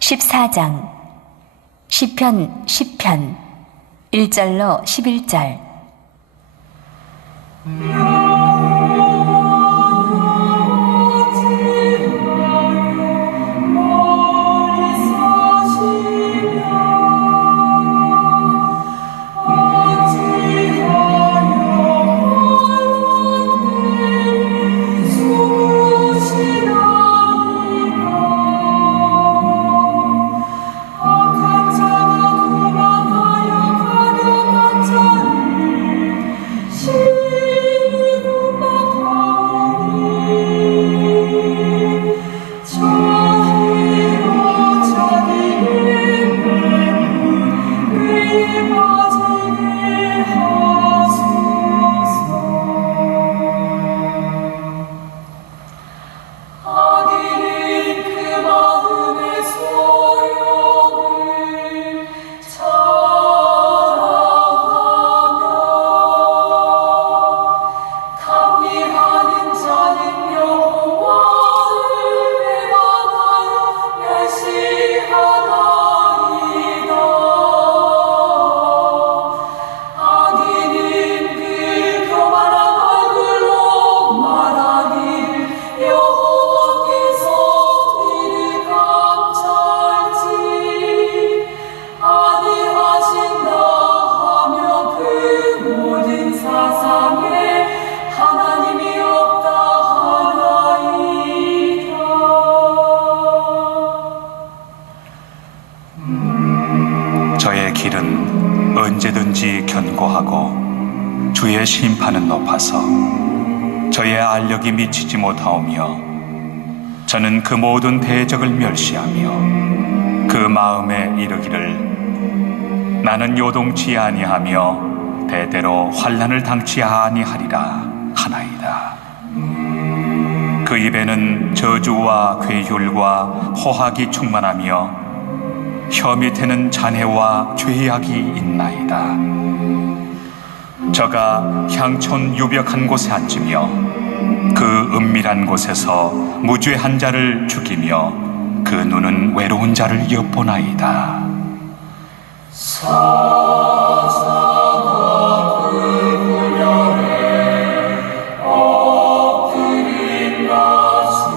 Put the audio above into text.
14장. 시편 10편. 1절로 11절 저의 길은 언제든지 견고하고 주의 심판은 높아서 저의 알력이 미치지 못하오며 저는 그 모든 대적을 멸시하며 그 마음에 이르기를 나는 요동치 아니하며 대대로 환란을 당치 아니하리라 하나이다. 그 입에는 저주와 괴휼과 호학이 충만하며 혐의 되는 잔해와 죄악이 있나이다. 저가 향촌 유벽한 곳에 앉으며 그 은밀한 곳에서 무죄한 자를 죽이며 그 눈은 외로운 자를 엿보나이다. 엎드린 같이